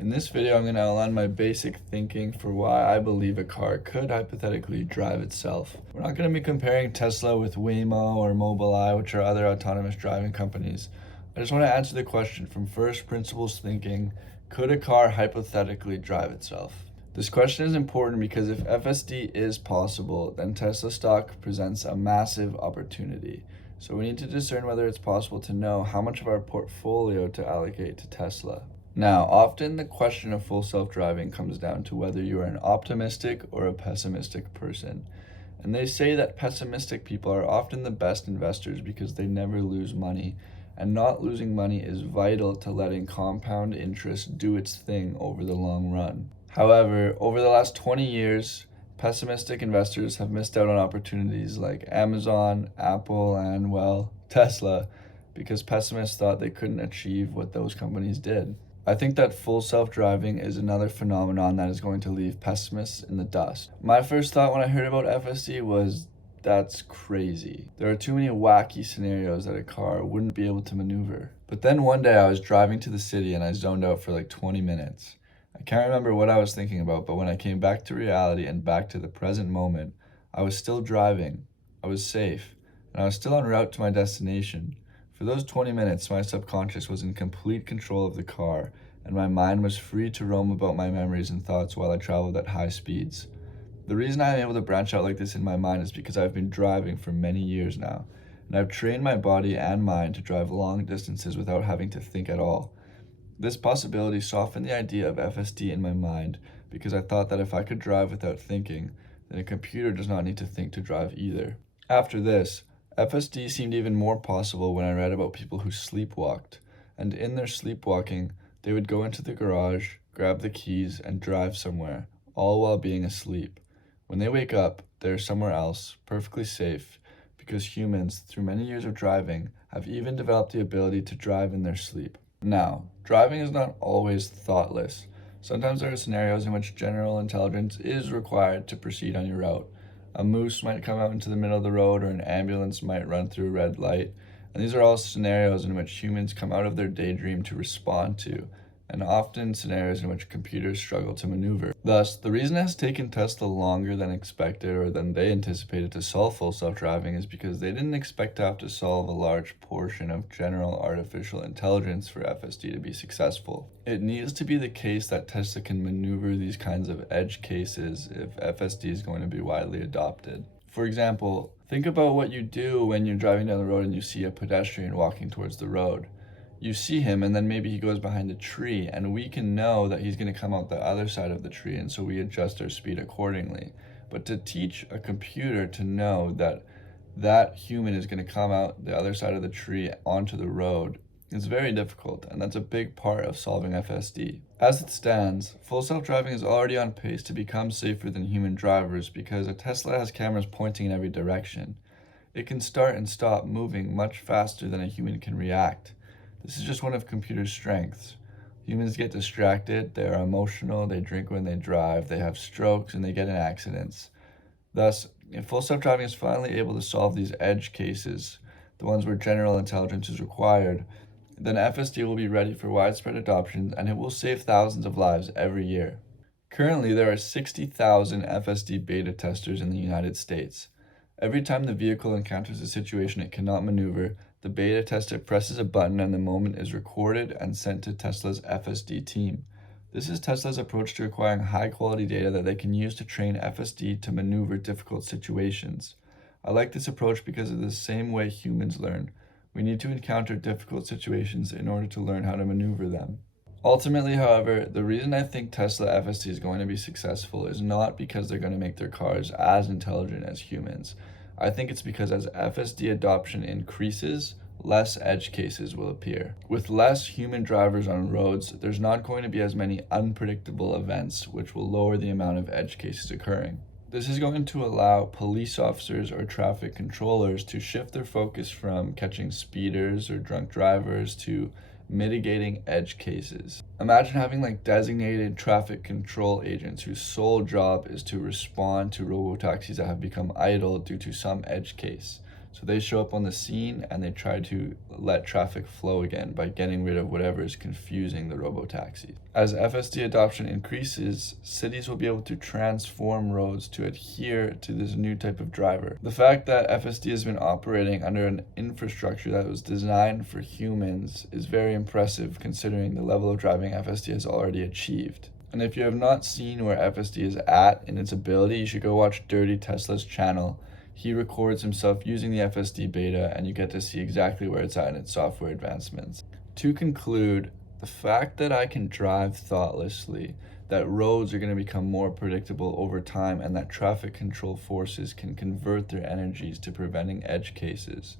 In this video, I'm going to outline my basic thinking for why I believe a car could hypothetically drive itself. We're not going to be comparing Tesla with Waymo or Mobileye, which are other autonomous driving companies. I just want to answer the question from first principles thinking, could a car hypothetically drive itself? This question is important because if FSD is possible, then Tesla stock presents a massive opportunity. So we need to discern whether it's possible to know how much of our portfolio to allocate to Tesla. Now, often the question of full self-driving comes down to whether you are an optimistic or a pessimistic person. And they say that pessimistic people are often the best investors because they never lose money, and not losing money is vital to letting compound interest do its thing over the long run. However, over the last 20 years, pessimistic investors have missed out on opportunities like Amazon, Apple, and, well, Tesla, because pessimists thought they couldn't achieve what those companies did. I think that full self-driving is another phenomenon that is going to leave pessimists in the dust. My first thought when I heard about FSD was, that's crazy. There are too many wacky scenarios that a car wouldn't be able to maneuver. But then one day I was driving to the city and I zoned out for like 20 minutes. I can't remember what I was thinking about, but when I came back to reality and back to the present moment, I was still driving, I was safe, and I was still en route to my destination. For those 20 minutes, my subconscious was in complete control of the car, and my mind was free to roam about my memories and thoughts while I traveled at high speeds. The reason I am able to branch out like this in my mind is because I've been driving for many years now, and I've trained my body and mind to drive long distances without having to think at all. This possibility softened the idea of FSD in my mind because I thought that if I could drive without thinking, then a computer does not need to think to drive either. After this, FSD seemed even more possible when I read about people who sleepwalked, and in their sleepwalking, they would go into the garage, grab the keys, and drive somewhere, all while being asleep. When they wake up, they're somewhere else, perfectly safe, because humans, through many years of driving, have even developed the ability to drive in their sleep. Now, driving is not always thoughtless. Sometimes there are scenarios in which general intelligence is required to proceed on your route. A moose might come out into the middle of the road, or an ambulance might run through a red light. And these are all scenarios in which humans come out of their daydream to respond to, and often scenarios in which computers struggle to maneuver. Thus, the reason it has taken Tesla longer than expected or than they anticipated to solve full self-driving is because they didn't expect to have to solve a large portion of general artificial intelligence for FSD to be successful. It needs to be the case that Tesla can maneuver these kinds of edge cases if FSD is going to be widely adopted. For example, think about what you do when you're driving down the road and you see a pedestrian walking towards the road. You see him and then maybe he goes behind a tree, and we can know that he's going to come out the other side of the tree, and so we adjust our speed accordingly. But to teach a computer to know that that human is going to come out the other side of the tree onto the road is very difficult, and that's a big part of solving FSD. As it stands, full self-driving is already on pace to become safer than human drivers because a Tesla has cameras pointing in every direction. It can start and stop moving much faster than a human can react. This is just one of computers' strengths. Humans get distracted, they are emotional, they drink when they drive, they have strokes, and they get in accidents. Thus, if full self-driving is finally able to solve these edge cases, the ones where general intelligence is required, then FSD will be ready for widespread adoption, and it will save thousands of lives every year. Currently, there are 60,000 FSD beta testers in the United States. Every time the vehicle encounters a situation it cannot maneuver, the beta tester presses a button and the moment is recorded and sent to Tesla's FSD team. This is Tesla's approach to acquiring high-quality data that they can use to train FSD to maneuver difficult situations. I like this approach because of the same way humans learn. We need to encounter difficult situations in order to learn how to maneuver them. Ultimately, however, the reason I think Tesla FSD is going to be successful is not because they're going to make their cars as intelligent as humans. I think it's because as FSD adoption increases, less edge cases will appear. With less human drivers on roads, there's not going to be as many unpredictable events, which will lower the amount of edge cases occurring. This is going to allow police officers or traffic controllers to shift their focus from catching speeders or drunk drivers to mitigating edge cases. Imagine having like designated traffic control agents whose sole job is to respond to robotaxis that have become idle due to some edge case. So they show up on the scene and they try to let traffic flow again by getting rid of whatever is confusing the robotaxis. As FSD adoption increases, cities will be able to transform roads to adhere to this new type of driver. The fact that FSD has been operating under an infrastructure that was designed for humans is very impressive considering the level of driving FSD has already achieved. And if you have not seen where FSD is at in its ability, you should go watch Dirty Tesla's channel. He records himself using the FSD beta, and you get to see exactly where it's at in its software advancements. To conclude, the fact that I can drive thoughtlessly, that roads are going to become more predictable over time, and that traffic control forces can convert their energies to preventing edge cases,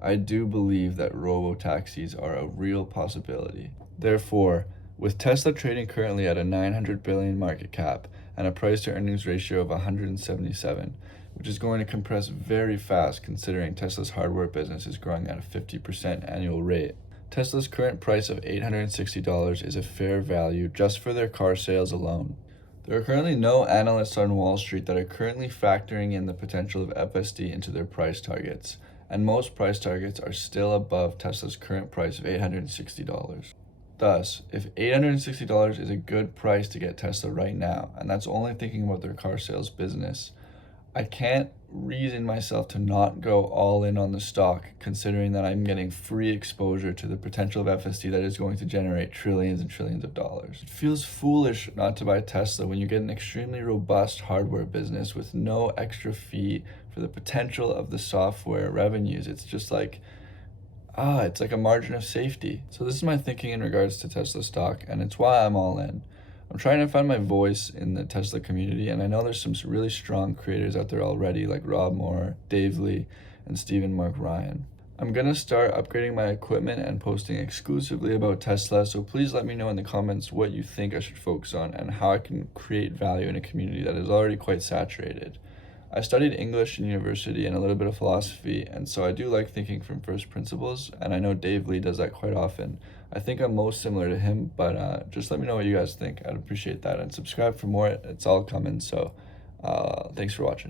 I do believe that robotaxis are a real possibility. Therefore, with Tesla trading currently at a 900 billion market cap and a price to earnings ratio of 177, which is going to compress very fast considering Tesla's hardware business is growing at a 50% annual rate. Tesla's current price of $860 is a fair value just for their car sales alone. There are currently no analysts on Wall Street that are currently factoring in the potential of FSD into their price targets, and most price targets are still above Tesla's current price of $860. Thus, if $860 is a good price to get Tesla right now, and that's only thinking about their car sales business, I can't reason myself to not go all in on the stock, considering that I'm getting free exposure to the potential of FSD that is going to generate trillions and trillions of dollars. It feels foolish not to buy Tesla when you get an extremely robust hardware business with no extra fee for the potential of the software revenues. It's just like, it's like a margin of safety. So this is my thinking in regards to Tesla stock, and it's why I'm all in. I'm trying to find my voice in the Tesla community, and I know there's some really strong creators out there already, like Rob Moore, Dave Lee, and Stephen Mark Ryan. I'm going to start upgrading my equipment and posting exclusively about Tesla, so please let me know in the comments what you think I should focus on and how I can create value in a community that is already quite saturated. I studied English in university and a little bit of philosophy, and so I do like thinking from first principles, and I know Dave Lee does that quite often. I think I'm most similar to him, but just let me know what you guys think. I'd appreciate that, and subscribe for more. It's all coming, so thanks for watching.